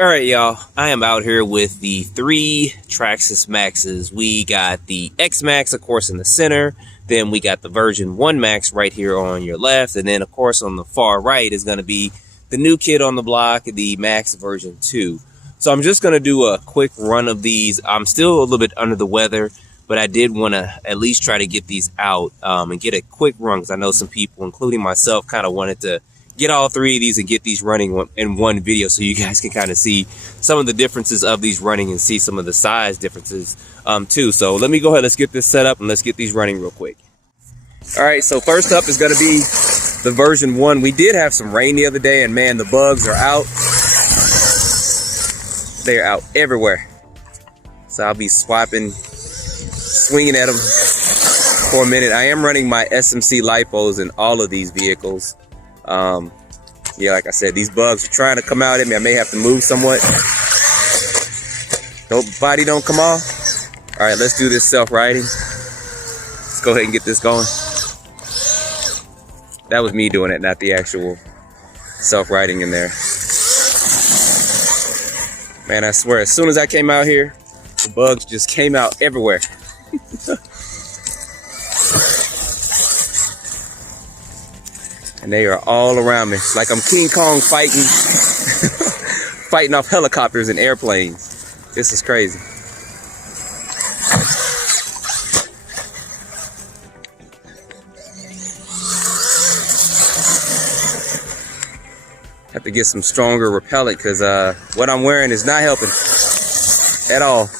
All right, y'all. I am out here with the three Traxxas Maxxes. We got the X-Maxx, of course, in the center. Then we got the version 1 Maxx right here on your left. And then, of course, on the far right is going to be the new kid on the block, the Maxx version 2. So I'm just going to do a quick run of these. I'm still a little bit under the weather, but I did want to at least try to get these out and get a quick run, because I know some people, including myself, kind of wanted to get all three of these and get these running in one video, so you guys can kind of see some of the differences of these running and see some of the size differences too. So let me go ahead, let's get this set up and let's get these running real quick. All right, so first up is going to be the version 1. We did have some rain the other day, and man, the bugs are out. They're out everywhere. So I'll be swinging at them for a minute. I am running my SMC Lipos in all of these vehicles. Yeah, like I said, these bugs are trying to come out at me. I may have to move somewhat. Nobody don't come off. All right, let's do this self-riding. Let's go ahead and get this going. That was me doing it, not the actual self-riding in there. Man, I swear, as soon as I came out here, the bugs just came out everywhere. And they are all around me. It's like I'm King Kong fighting, fighting off helicopters and airplanes. This is crazy. Have to get some stronger repellent, because what I'm wearing is not helping at all.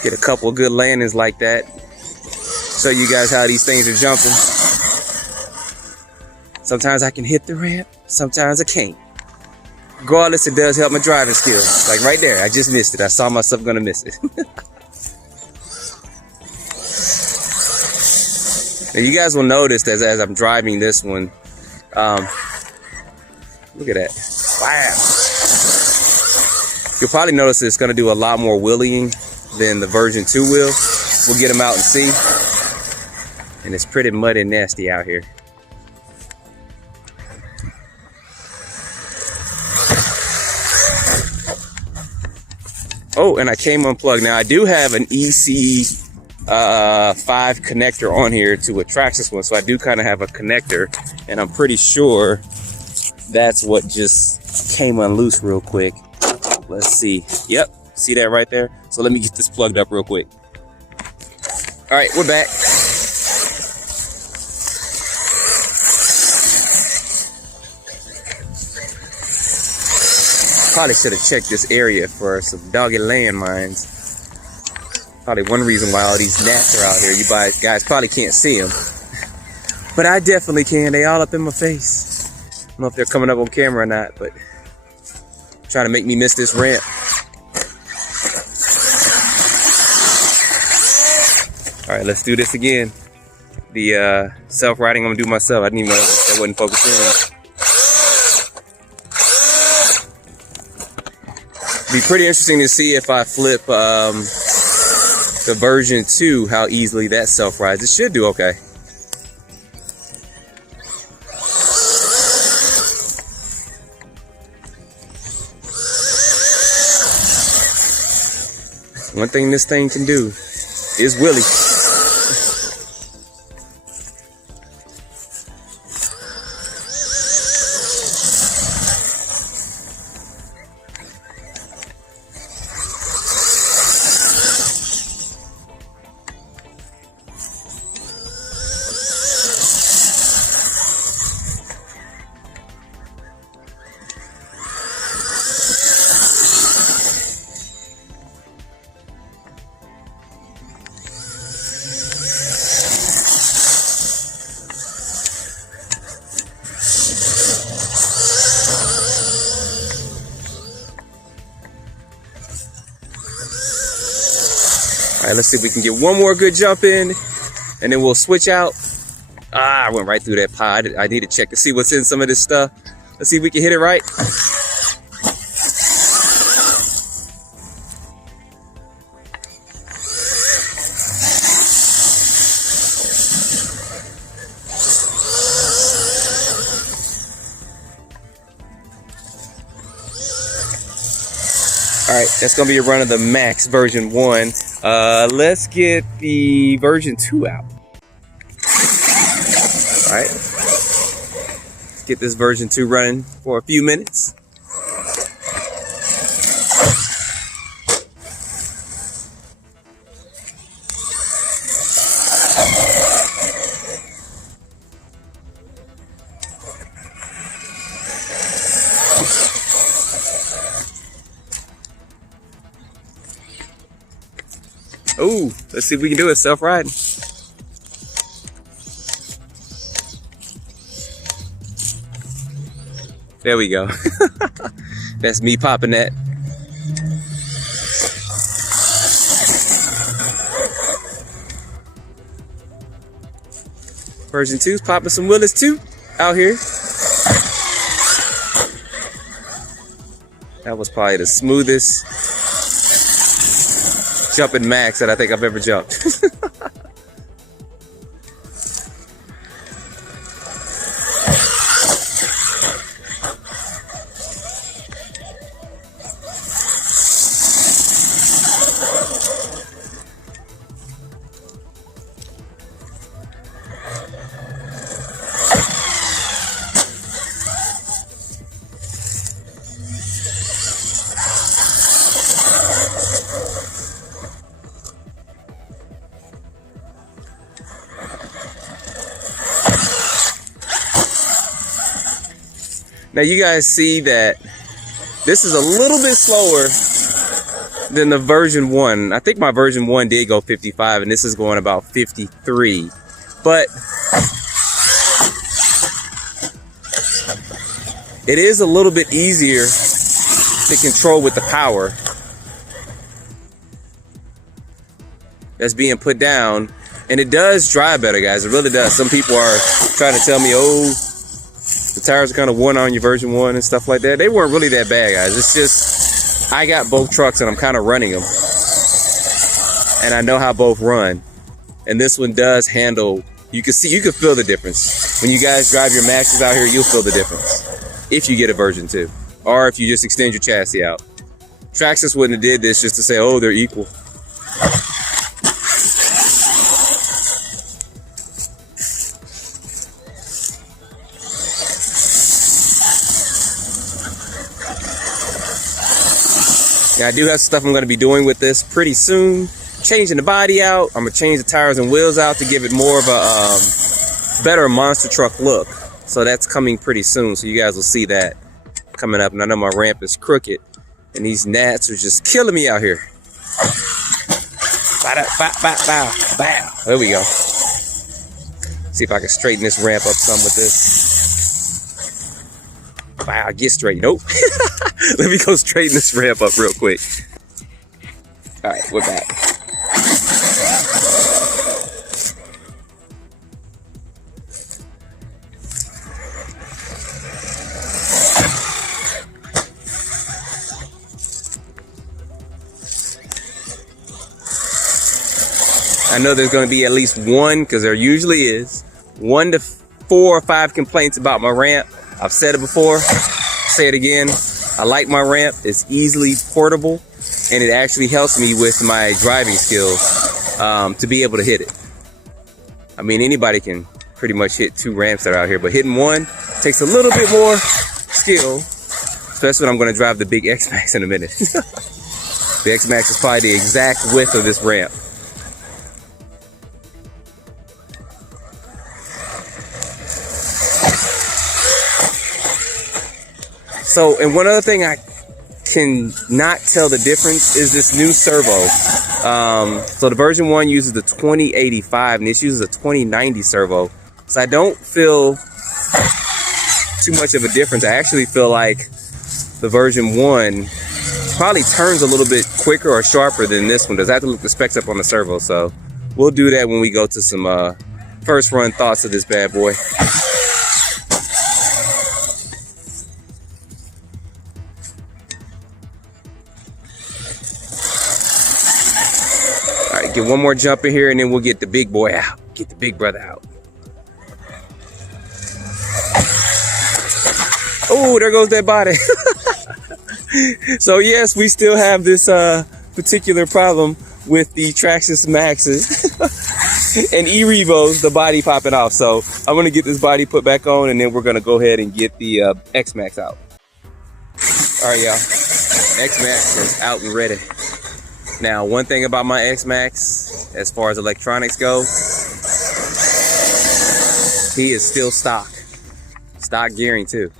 Get a couple of good landings like that. Show you guys how these things are jumping. Sometimes I can hit the ramp, sometimes I can't. Regardless, it does help my driving skills. Like right there, I just missed it. I saw myself gonna miss it. And you guys will notice that as I'm driving this one, look at that. Wow. You'll probably notice it's gonna do a lot more wheeling than the version 2 will. We'll get them out and see. And it's pretty muddy and nasty out here. Oh, and I came unplugged. Now I do have an EC5 connector on here to a Traxxas one, so I do kind of have a connector, and I'm pretty sure that's what just came unloose real quick. Let's see. Yep, see that right there? So let me get this plugged up real quick. All right, we're back. Probably should have checked this area for some doggy landmines. Probably one reason why all these gnats are out here. You guys probably can't see them, but I definitely can. They all up in my face. I don't know if they're coming up on camera or not, but trying to make me miss this ramp. All right, let's do this again. The self-riding I'm gonna do myself. I didn't even know that wasn't focusing. Be pretty interesting to see if I flip the version 2, how easily that self-rides. It should do okay. One thing this thing can do is wheelie. All right, let's see if we can get one more good jump in, and then we'll switch out. I went right through that pod. I need to check to see what's in some of this stuff. Let's see if we can hit it right. All right, that's gonna be a run of the Maxx version 1. Let's get the version 2 out. All right, let's get this version 2 running for a few minutes. Oh, let's see if we can do it self-riding. There we go. That's me popping that. Version 2's popping some Willis too out here. That was probably the smoothest jumping Maxx that I think I've ever jumped. Now you guys see that this is a little bit slower than the version 1. I think my version 1 did go 55 and this is going about 53. But it is a little bit easier to control with the power that's being put down. And it does drive better, guys. It really does. Some people are trying to tell me, oh, the tires are kind of worn on your version 1 and stuff like that. They weren't really that bad, guys. It's just, I got both trucks and I'm kind of running them. And I know how both run. And this one does handle, you can feel the difference. When you guys drive your Maxxes out here, you'll feel the difference. If you get a version 2. Or if you just extend your chassis out. Traxxas wouldn't have did this just to say, oh, they're equal. Yeah, I do have stuff I'm going to be doing with this pretty soon. Changing the body out. I'm going to change the tires and wheels out to give it more of a better monster truck look. So that's coming pretty soon. So you guys will see that coming up. And I know my ramp is crooked. And these gnats are just killing me out here. There we go. See if I can straighten this ramp up some with this. Wow, get straight. Nope. Let me go straighten this ramp up real quick. All right, we're back. I know there's going to be at least one, because there usually is, 1 to 4 or 5 complaints about my ramp. I've said it before, say it again. I like my ramp. It's easily portable, and it actually helps me with my driving skills to be able to hit it. I mean, anybody can pretty much hit 2 ramps that are out here, but hitting one takes a little bit more skill, especially when I'm going to drive the big X-Maxx in a minute. The X-Maxx is probably the exact width of this ramp. So, and one other thing I can not tell the difference is this new servo. So the version 1 uses the 2085 and this uses a 2090 servo. So I don't feel too much of a difference. I actually feel like the version 1 probably turns a little bit quicker or sharper than this one does. I have to look the specs up on the servo. So we'll do that when we go to some first run thoughts of this bad boy. Get one more jump in here and then we'll get the big boy out. Get the big brother out. Oh, there goes that body. So yes, we still have this particular problem with the Traxxas Maxxes and E-Revos, the body popping off. So I'm gonna get this body put back on, and then we're gonna go ahead and get the X-Maxx out. All right, y'all, X-Maxx is out and ready. Now, one thing about my X-Maxx, as far as electronics go, he is still stock gearing too.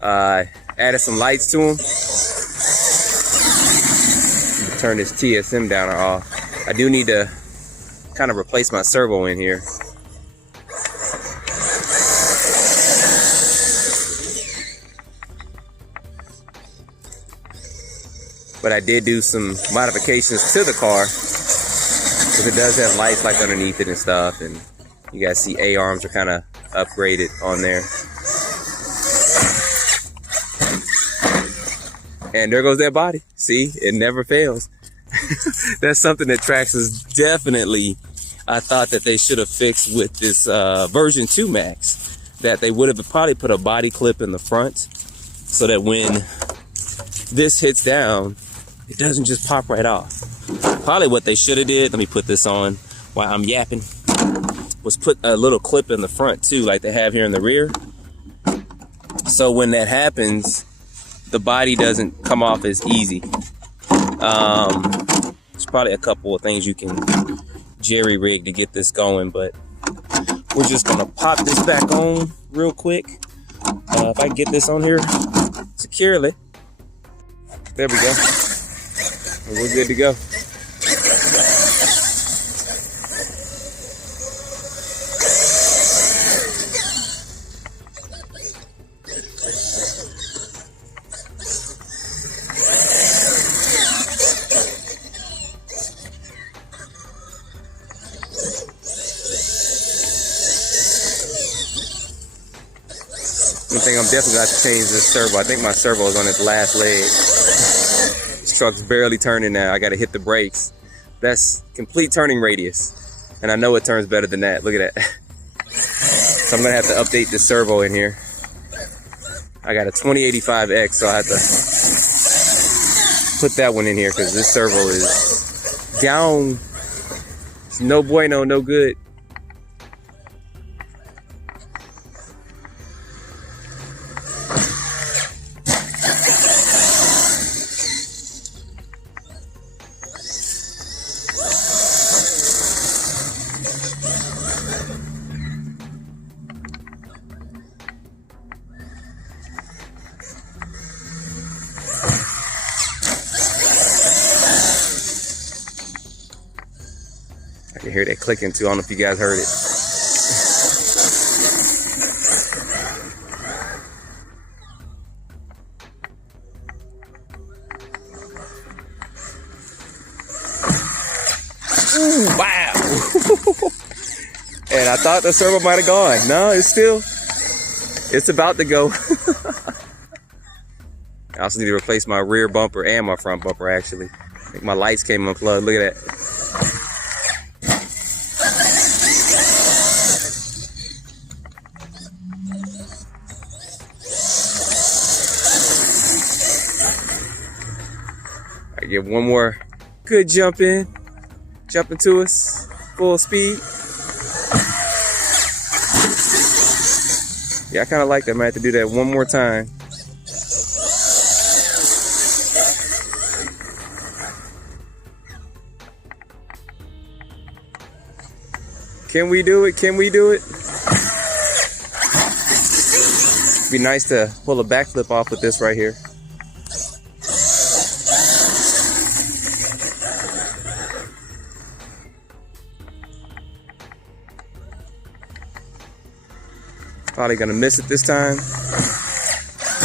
Added some lights to him. Turn this TSM down or off. I do need to kind of replace my servo in here. But I did do some modifications to the car, because it does have lights like underneath it and stuff, and you guys see A-arms are kind of upgraded on there. And there goes that body. See, it never fails. That's something that Traxxas definitely, I thought that they should have fixed with this version 2 Maxx, that they would have probably put a body clip in the front so that when this hits down, it doesn't just pop right off. Probably what they should have did, let me put this on while I'm yapping, was put a little clip in the front too, like they have here in the rear. So when that happens, the body doesn't come off as easy. There's probably a couple of things you can jerry rig to get this going, but we're just gonna pop this back on real quick. If I can get this on here securely. There we go. And we're good to go. One thing I'm definitely going to have to change this servo. I think my servo is on its last leg. This truck's barely turning now. I got to hit the brakes. That's complete turning radius. And I know it turns better than that. Look at that. So I'm going to have to update this servo in here. I got a 2085X, so I have to put that one in here because this servo is down. It's no bueno, no good. I can hear that clicking too. I don't know if you guys heard it. Ooh, wow. And I thought the servo might have gone. No, it's about to go. I also need to replace my rear bumper and my front bumper actually. I think my lights came unplugged. Look at that. I get one more good jump into us, full speed. Yeah, I kind of like that. I might have to do that one more time. Can we do it? Can we do it? It'd be nice to pull a backflip off with this right here. Probably gonna miss it this time.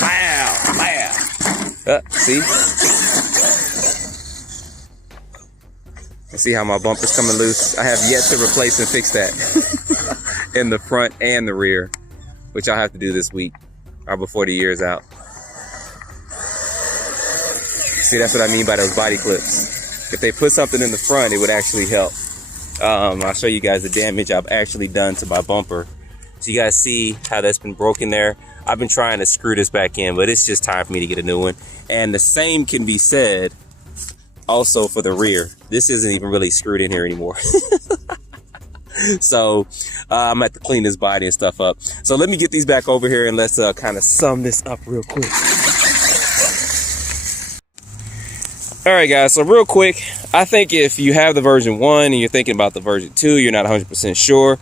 Wow, wow. See? See how my bumper's coming loose? I have yet to replace and fix that in the front and the rear, which I'll have to do this week or before the year's out. See, that's what I mean by those body clips. If they put something in the front, it would actually help. I'll show you guys the damage I've actually done to my bumper. So you guys see how that's been broken there. I've been trying to screw this back in, but it's just time for me to get a new one. And the same can be said also for the rear. This isn't even really screwed in here anymore. So I'm going to have to clean this body and stuff up. So let me get these back over here and let's kind of sum this up real quick. All right, guys, so real quick, I think if you have the version 1 and you're thinking about the version 2, you're not 100% sure,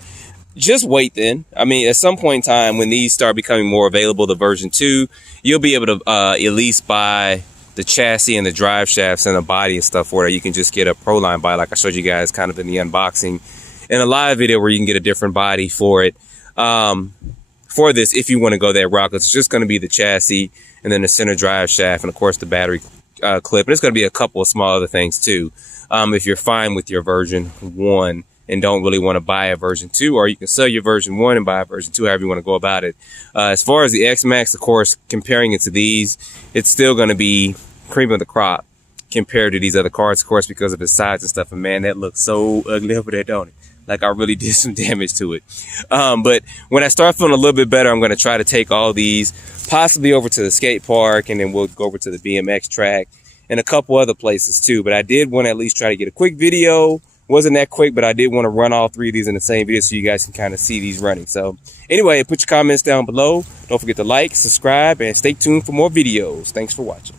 just wait then. I mean, at some point in time when these start becoming more available, the version 2, you'll be able to at least buy the chassis and the drive shafts and the body and stuff for it. You can just get a Proline body like I showed you guys kind of in the unboxing in a live video where you can get a different body for it. For this, if you want to go that route, it's just going to be the chassis and then the center drive shaft and of course the battery clip, and it's going to be a couple of small other things too. If you're fine with your version 1 and don't really want to buy a version 2, or you can sell your version 1 and buy a version 2, however you want to go about it. As far as the X-Maxx, of course, comparing it to these, it's still going to be cream of the crop compared to these other cars, of course, because of its size and stuff. And man, that looks so ugly over there, don't it? Like I really did some damage to it. But when I start feeling a little bit better, I'm going to try to take all these possibly over to the skate park, and then we'll go over to the BMX track and a couple other places too. But I did want to at least try to get a quick video. Wasn't that quick, but I did want to run all 3 of these in the same video so you guys can kind of see these running. So anyway, put your comments down below. Don't forget to like, subscribe, and stay tuned for more videos. Thanks for watching.